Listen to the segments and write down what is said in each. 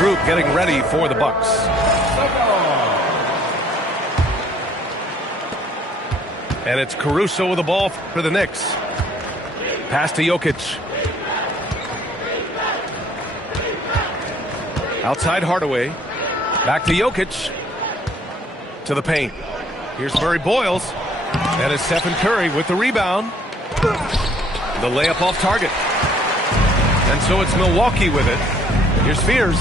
group getting ready for the Bucks. And it's Caruso with the ball for the Knicks. Pass to Jokic. Outside Hardaway. Back to Jokic. To the paint. Here's Murray Boyles. And it's Stephen Curry with the rebound. The layup off target. And so it's Milwaukee with it. Here's Fears.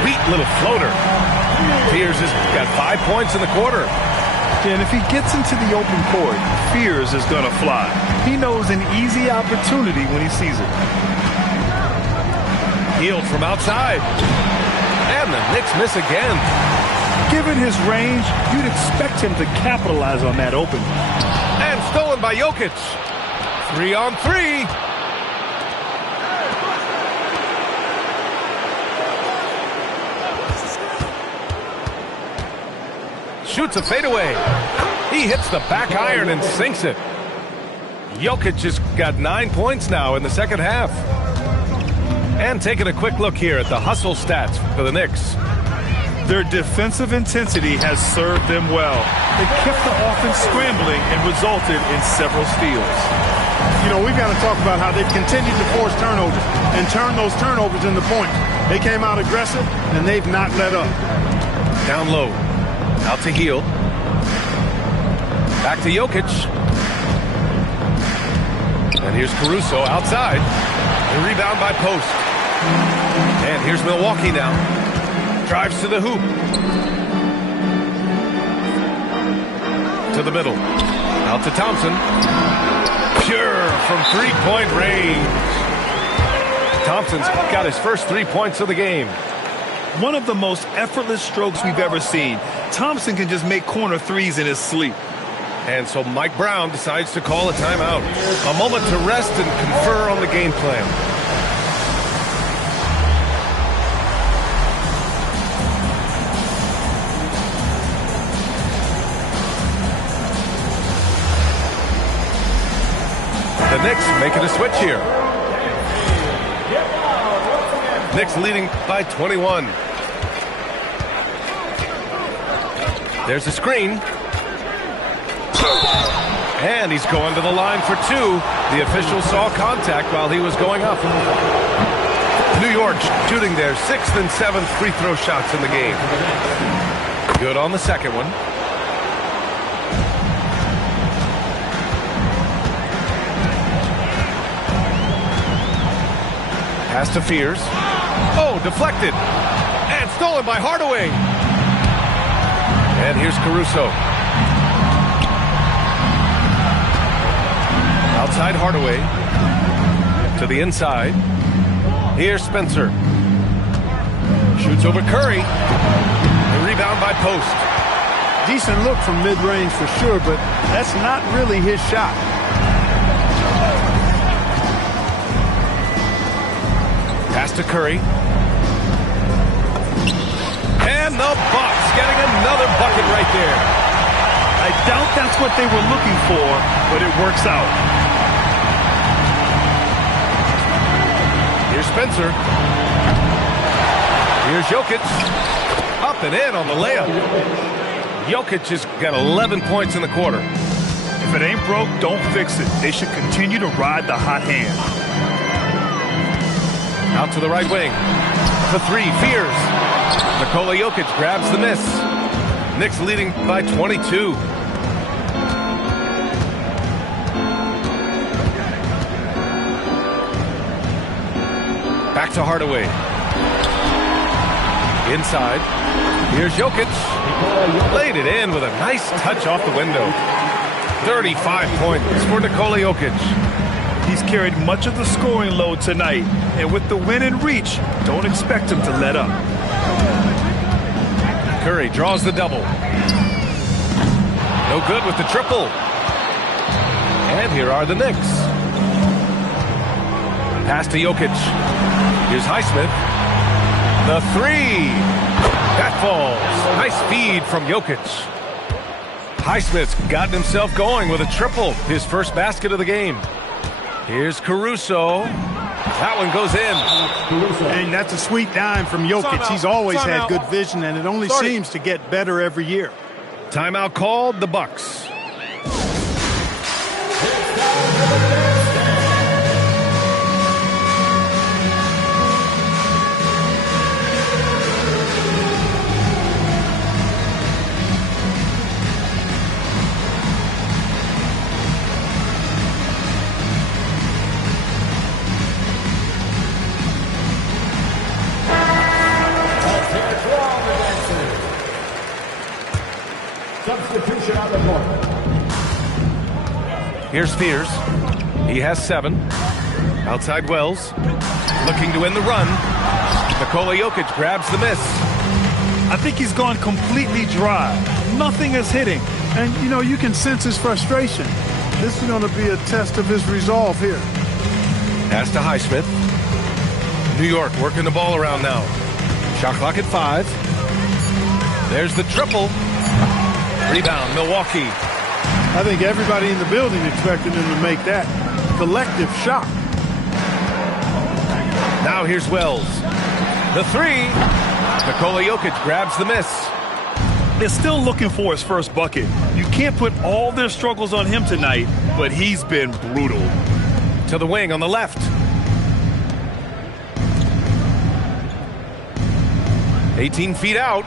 Sweet little floater. Fears has got 5 points in the quarter. And if he gets into the open court, Fears is going to fly. He knows an easy opportunity when he sees it. Hield from outside. And the Knicks miss again. Given his range, you'd expect him to capitalize on that open. And stolen by Jokic. 3-on-3. Shoots a fadeaway. He hits the back iron and sinks it. Jokic has got 9 points now in the second half. And taking a quick look here at the hustle stats for the Knicks. Their defensive intensity has served them well. They kept the offense scrambling and resulted in several steals. You know, we've got to talk about how they've continued to force turnovers and turn those turnovers into points. They came out aggressive, and they've not let up. Down low. Out to Hield. Back to Jokic. And here's Caruso outside. The rebound by Post. And here's Milwaukee now. Drives to the hoop. To the middle. Out to Thompson. Pure from three-point range. Thompson's got his first 3 points of the game. One of the most effortless strokes we've ever seen. Thompson can just make corner threes in his sleep. And so Mike Brown decides to call a timeout. A moment to rest and confer on the game plan. The Knicks making a switch here. Knicks leading by 21. There's a screen. And he's going to the line for two. The official saw contact while he was going up. New York shooting their 6th and 7th free throw shots in the game. Good on the second one. Pass to Fears. Oh, deflected. And stolen by Hardaway. And here's Caruso. Outside Hardaway. To the inside. Here's Spencer. Shoots over Curry. The rebound by Post. Decent look from mid-range for sure, but that's not really his shot. Pass to Curry. And the Bucks getting another bucket right there. I doubt that's what they were looking for, but it works out. Here's Spencer. Here's Jokic. Up and in on the layup. Jokic has got 11 points in the quarter. If it ain't broke, don't fix it. They should continue to ride the hot hand. Out to the right wing. For three, Fears. Nikola Jokic grabs the miss. Knicks leading by 22. Back to Hardaway. Inside. Here's Jokic. Laid it in with a nice touch off the window. 35 points for Nikola Jokic. He's carried much of the scoring load tonight, and with the win in reach, don't expect him to let up. Curry draws the double. No good with the triple. And here are the Knicks. Pass to Jokic. Here's Highsmith. The three. That falls. Nice feed from Jokic. Highsmith's gotten himself going with a triple. His first basket of the game. Here's Caruso. That one goes in. And that's a sweet dime from Jokic. He's always had good vision, and it only seems to get better every year. Timeout called, the Bucks. Substitution on the court. Here's Spears. He has 7. Outside Wells. Looking to end the run. Nikola Jokic grabs the miss. I think he's gone completely dry. Nothing is hitting. And, you know, you can sense his frustration. This is going to be a test of his resolve here. Pass to Highsmith. New York working the ball around now. Shot clock at 5. There's the triple. Rebound, Milwaukee. I think everybody in the building expected him to make that collective shot. Now here's Wells. The 3. Nikola Jokic grabs the miss. They're still looking for his first bucket. You can't put all their struggles on him tonight, but he's been brutal. To the wing on the left. 18 feet out.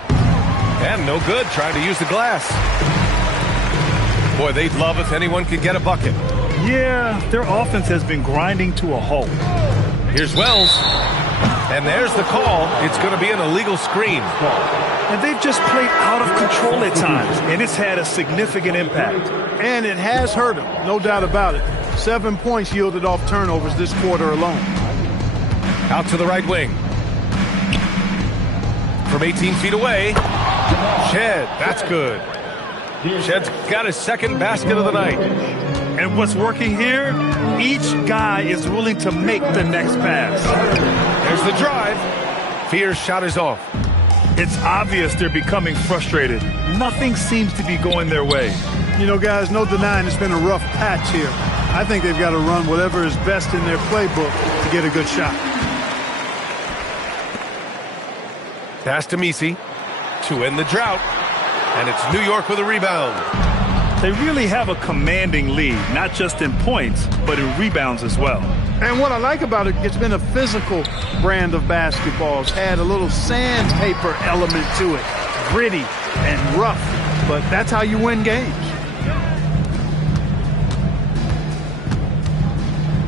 And no good, trying to use the glass. Boy, they'd love if anyone could get a bucket. Yeah, their offense has been grinding to a halt. Here's Wells. And there's the call. It's going to be an illegal screen. And they've just played out of control at times, and it's had a significant impact. And it has hurt him, no doubt about it. 7 points yielded off turnovers this quarter alone. Out to the right wing. From 18 feet away. Shed, that's good. Shed's got his second basket of the night. And what's working here? Each guy is willing to make the next pass. There's the drive. Fear's shot is off. It's obvious they're becoming frustrated. Nothing seems to be going their way. You know, guys, no denying it's been a rough patch here. I think they've got to run whatever is best in their playbook to get a good shot. Pass to Messi to end the drought. And it's New York with a rebound. They really have a commanding lead, not just in points, but in rebounds as well. And what I like about it, it's been a physical brand of basketball. It's had a little sandpaper element to it. Gritty and rough, but that's how you win games.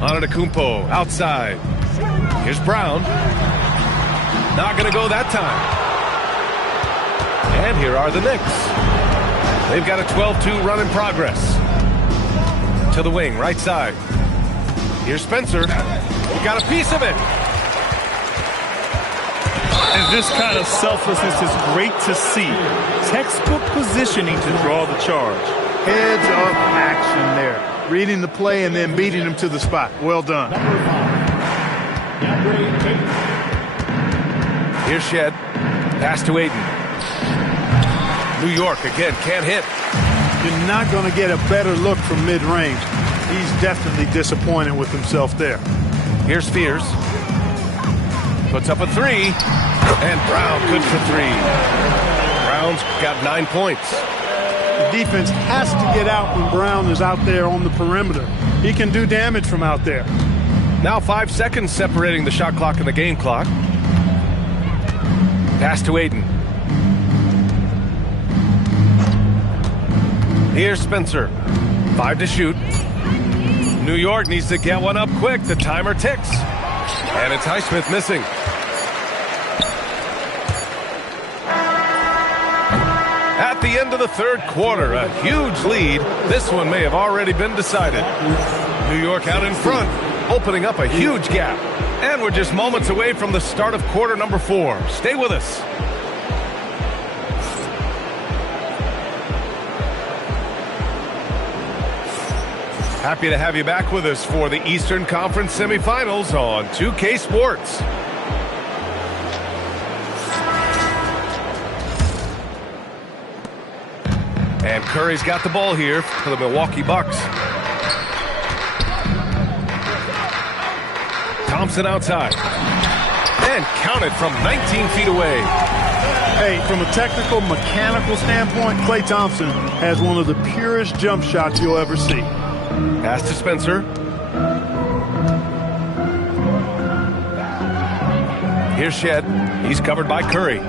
Antetokounmpo outside. Here's Brown. Not going to go that time. And here are the Knicks. They've got a 12-2 run in progress. To the wing, right side. Here's Spencer. He got a piece of it. And this kind of selflessness is great to see. Textbook positioning to draw the charge. Heads up action there. Reading the play and then beating him to the spot. Well done. Here's Shed. Pass to Aiden. New York again, can't hit. You're not going to get a better look from mid-range. He's definitely disappointed with himself there. Here's Spears. Puts up a 3. And Brown good for 3. Brown's got 9 points. The defense has to get out when Brown is out there on the perimeter. He can do damage from out there. Now 5 seconds separating the shot clock and the game clock. Pass to Aiden. Here's Spencer. 5 to shoot. New York needs to get one up quick. The timer ticks. And it's Highsmith missing. At the end of the third quarter, a huge lead. This one may have already been decided. New York out in front, opening up a huge gap. And we're just moments away from the start of quarter number 4. Stay with us. Happy to have you back with us for the Eastern Conference semifinals on 2K Sports. And Curry's got the ball here for the Milwaukee Bucks. Moves it outside. And counted from 19 feet away. Hey, from a technical, mechanical standpoint, Klay Thompson has one of the purest jump shots you'll ever see. Pass to Spencer. Here's Shed. He's covered by Curry.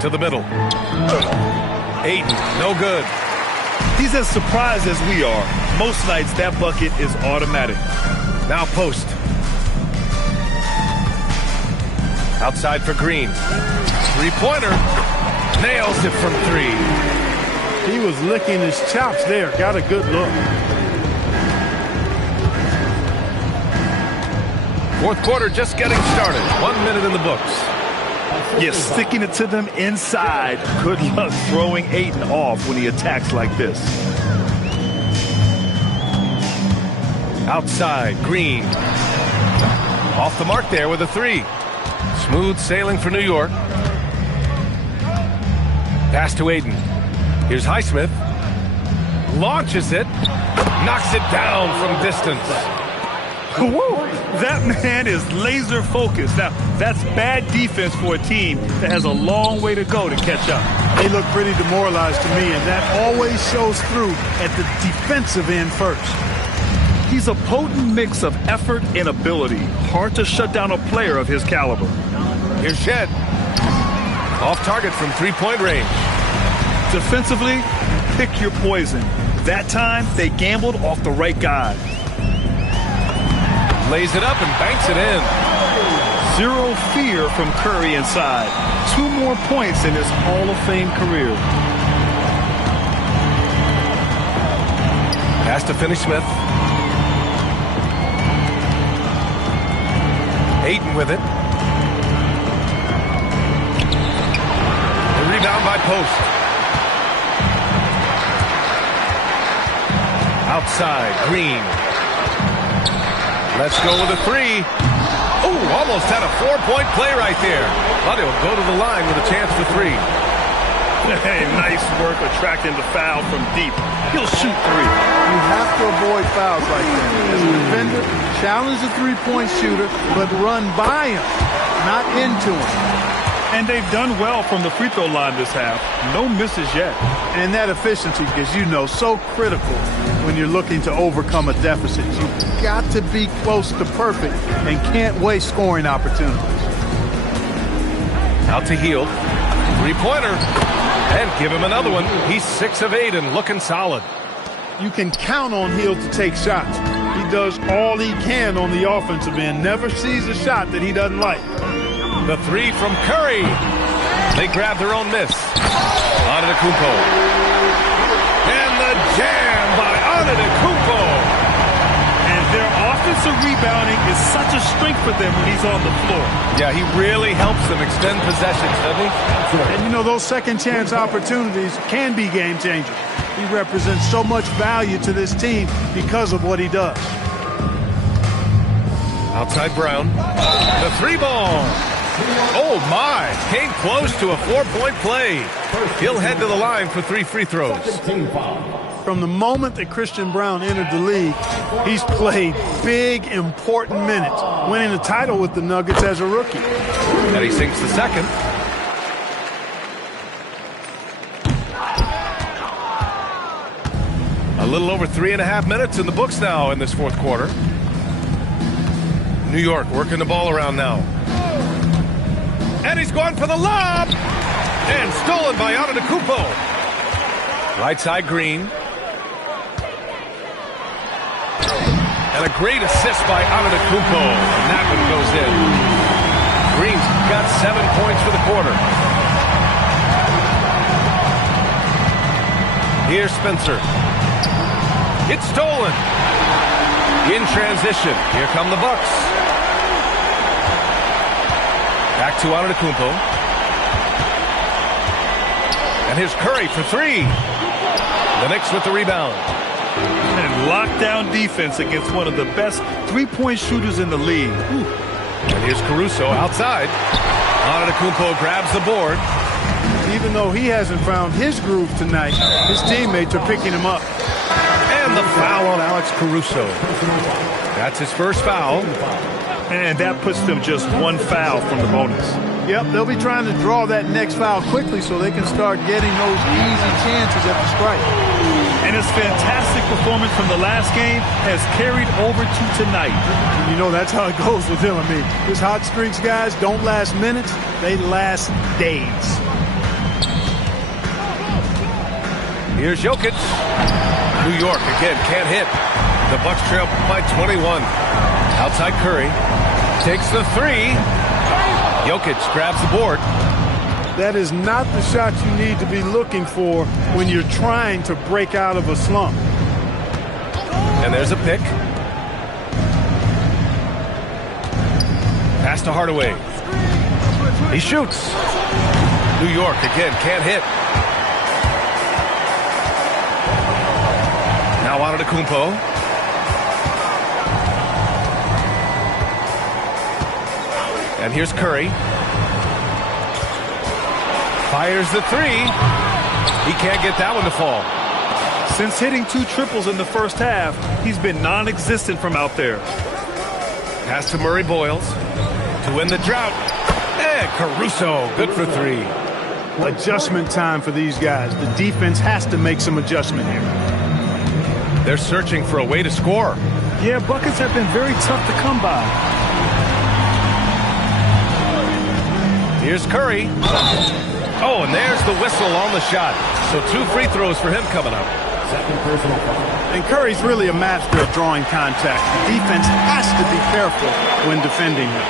To the middle. Ayton, no good. He's as surprised as we are. Most nights, that bucket is automatic. Now post. Outside for Green. Three-pointer. Nails it from three. He was licking his chops there. Got a good look. Fourth quarter just getting started. 1 minute in the books. Yes, sticking it to them inside. Good luck throwing Ayton off when he attacks like this. Outside, Green. Off the mark there with a three. Smooth sailing for New York. Pass to Ayton. Here's Highsmith. Launches it. Knocks it down from distance. Woo! That man is laser focused. Now, that's bad defense for a team that has a long way to go to catch up. They look pretty demoralized to me, and that always shows through at the defensive end first. He's a potent mix of effort and ability. Hard to shut down a player of his caliber. Here's Shed. Off target from three-point range. Defensively, pick your poison. That time, they gambled off the right guy. Lays it up and banks it in. Zero fear from Curry inside. 2 more points in his Hall of Fame career. Pass to Finney-Smith. Ayton with it. The rebound by Post. Outside, Green. Let's go with a three. Oh, almost had a 4-point play right there. But he'll go to the line with a chance for three. Hey, nice work attracting the foul from deep. He'll shoot three. You have to avoid fouls like that. As a defender, challenge the three-point shooter, but run by him, not into him. And they've done well from the free throw line this half. No misses yet. And that efficiency, as you know, so critical when you're looking to overcome a deficit. You've got to be close to perfect and can't waste scoring opportunities. Out to Hield. Three-pointer. And give him another one. He's 6 of 8 and looking solid. You can count on Hield to take shots. He does all he can on the offensive end. Never sees a shot that he doesn't like. The three from Curry. They grab their own miss. Antetokounmpo. And the jam by Antetokounmpo. And their offensive rebounding is such a strength for them when he's on the floor. Yeah, he really helps them extend possessions, doesn't he? And you know, those second chance opportunities can be game changers. He represents so much value to this team because of what he does. Outside Brown. The three ball. Oh, my. Came close to a 4-point play. He'll head to the line for 3 free throws. From the moment that Christian Brown entered the league, he's played big, important minutes, winning the title with the Nuggets as a rookie. And he sinks the second. A little over 3.5 minutes in the books now in this fourth quarter. New York working the ball around now. And he's going for the lob. And stolen by Antetokounmpo. Right side, Green. And a great assist by Antetokounmpo. And that one goes in. Green's got 7 points for the quarter. Here's Spencer. It's stolen. In transition. Here come the Bucks. Back to Antetokounmpo. And here's Curry for three. The Knicks with the rebound. And lockdown defense against one of the best three-point shooters in the league. Ooh. And here's Caruso outside. Antetokounmpo grabs the board. Even though he hasn't found his groove tonight, his teammates are picking him up. And the foul on Alex Caruso. That's his first foul. And that puts them just one foul from the bonus. Yep, they'll be trying to draw that next foul quickly so they can start getting those easy chances at the strike. And his fantastic performance from the last game has carried over to tonight. You know, that's how it goes with him. I mean, his hot streaks, guys, don't last minutes. They last days. Here's Jokic. New York again can't hit. The Bucks trail by 21. Outside Curry. Takes the three. Jokic grabs the board. That is not the shot you need to be looking for when you're trying to break out of a slump. And there's a pick. Pass to Hardaway. He shoots. New York again can't hit. Now on to Kumpo. And here's Curry. Fires the three. He can't get that one to fall. Since hitting 2 triples in the first half, he's been non-existent from out there. Pass to Murray Boyles to win the drought. And Caruso, good for 3. Adjustment time for these guys. The defense has to make some adjustment here. They're searching for a way to score. Yeah, buckets have been very tough to come by. Here's Curry. Oh, and there's the whistle on the shot. So 2 free throws for him coming up. Second personal foul. And Curry's really a master of drawing contact. The defense has to be careful when defending him.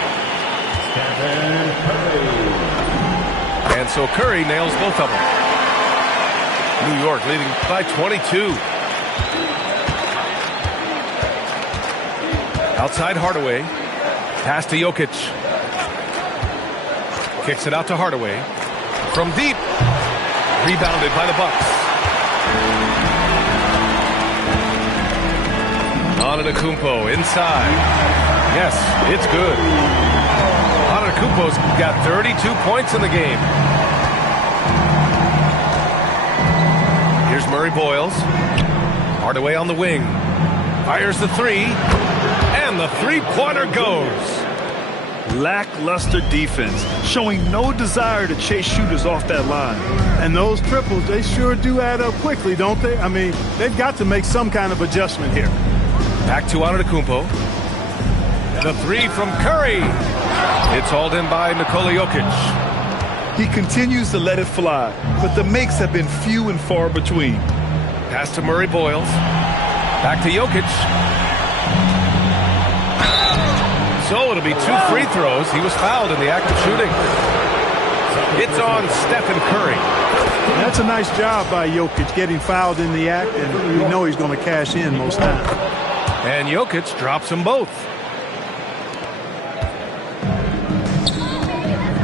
And so Curry nails both of them. New York leading by 22. Outside Hardaway. Pass to Jokic. Kicks it out to Hardaway. From deep. Rebounded by the Bucks. Antetokounmpo inside. Yes, it's good. Antetokounmpo's got 32 points in the game. Here's Murray Boyles. Hardaway on the wing. Fires the three. And the three-pointer goes. Lackluster defense, showing no desire to chase shooters off that line. And those triples, they sure do add up quickly, don't they? I mean, they've got to make some kind of adjustment here. Back to Antetokounmpo. The three from Curry. It's hauled in by Nikola Jokic. He continues to let it fly, but the makes have been few and far between. Pass to Murray Boyles. Back to Jokic. So it'll be 2 free throws. He was fouled in the act of shooting. It's on Stephen Curry. That's a nice job by Jokic getting fouled in the act, and we know he's going to cash in most times. And Jokic drops them both.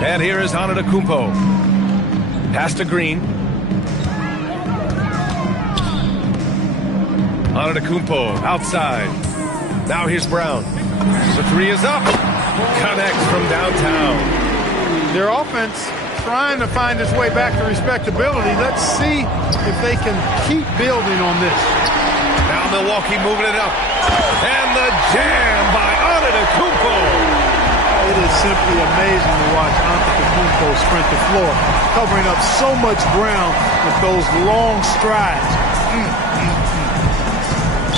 And here is Antetokounmpo. Pass to Green. Antetokounmpo outside. Now here's Brown. The three is up. Connects from downtown. Their offense trying to find its way back to respectability. Let's see if they can keep building on this. Now Milwaukee moving it up. And the jam by Antetokounmpo. It is simply amazing to watch Antetokounmpo sprint the floor, covering up so much ground with those long strides.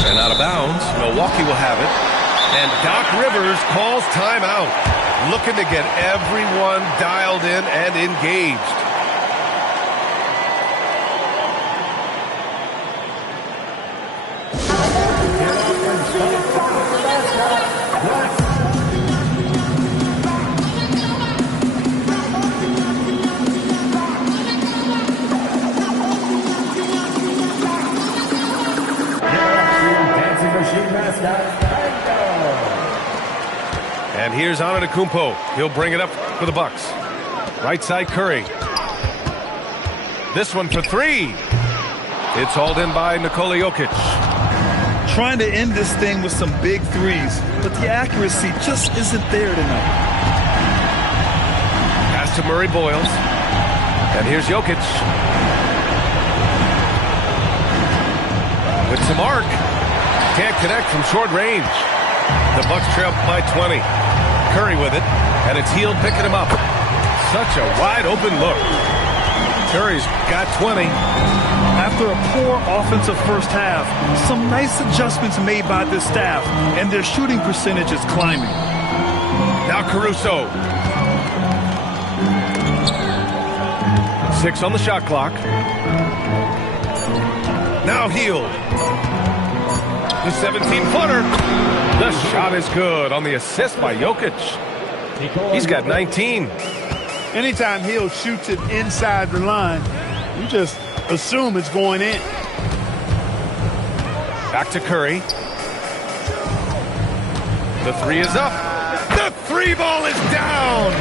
And out of bounds, Milwaukee will have it. And Doc Rivers calls timeout, looking to get everyone dialed in and engaged. And here's Antetokounmpo. He'll bring it up for the Bucks. Right side Curry. This one for 3. It's hauled in by Nikola Jokic. Trying to end this thing with some big threes, but the accuracy just isn't there tonight. Pass to Murray Boyles. And here's Jokic. With some arc. Can't connect from short range. The Bucks trail by 20. Curry with it, and it's Hield picking him up. Such a wide open look. Curry's got 20. After a poor offensive first half, some nice adjustments made by this staff, and their shooting percentage is climbing. Now Caruso. 6 on the shot clock. Now Hield. The 17-footer. The shot is good on the assist by Jokic. He's got 19. Anytime Hield shoots it inside the line, you just assume it's going in. Back to Curry. The 3 is up. The 3 ball is down.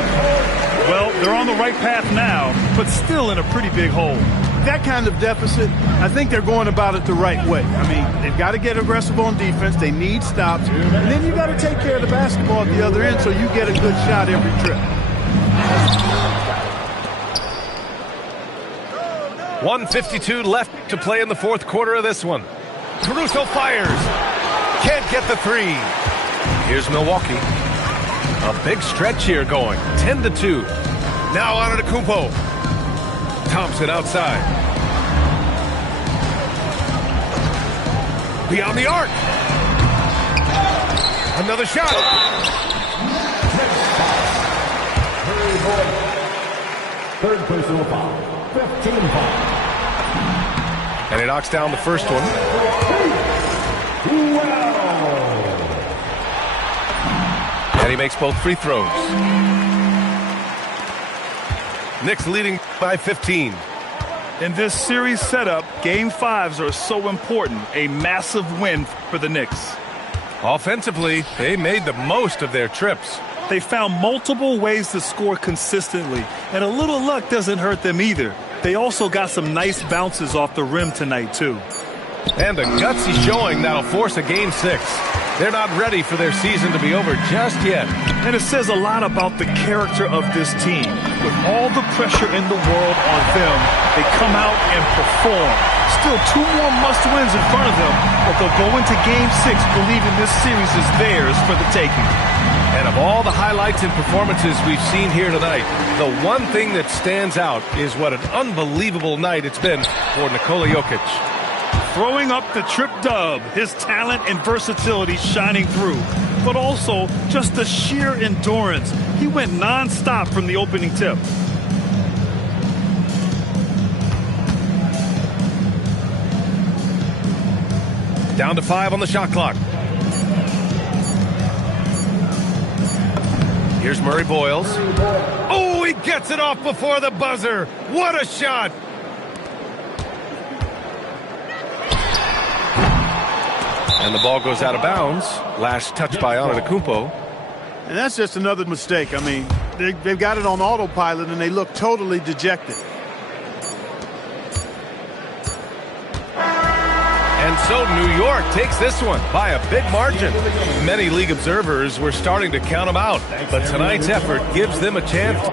Well, they're on the right path now, but still in a pretty big hole. That kind of deficit, I think they're going about it the right way. I mean, they've got to get aggressive on defense. They need stops. And then you got to take care of the basketball at the other end so you get a good shot every trip. 1:52 left to play in the fourth quarter of this one. Caruso fires. Can't get the 3. Here's Milwaukee. A big stretch here going. 10-2. Now on to Kumpo. Thompson outside. Beyond the arc. Another shot. Third personal foul. 15 foul. And he knocks down the first one. And he makes both free throws. Knicks leading by 15. In this series setup, Game 5s are so important. A massive win for the Knicks. Offensively, they made the most of their trips. They found multiple ways to score consistently, and a little luck doesn't hurt them either. They also got some nice bounces off the rim tonight, too. And a gutsy showing that'll force a Game 6. They're not ready for their season to be over just yet. And it says a lot about the character of this team. With all the pressure in the world on them, they come out and perform. Still 2 more must-wins in front of them, but they'll go into Game 6 believing this series is theirs for the taking. And of all the highlights and performances we've seen here tonight, the one thing that stands out is what an unbelievable night it's been for Nikola Jokic. Throwing up the trip dub, his talent and versatility shining through, but also just the sheer endurance. He went nonstop from the opening tip. Down to 5 on the shot clock. Here's Murray Boyles. Oh, he gets it off before the buzzer. What a shot. And the ball goes out of bounds. Last touch by Antetokounmpo. And that's just another mistake. I mean, they've got it on autopilot, and they look totally dejected. And so New York takes this one by a big margin. Many league observers were starting to count them out, but tonight's effort gives them a chance.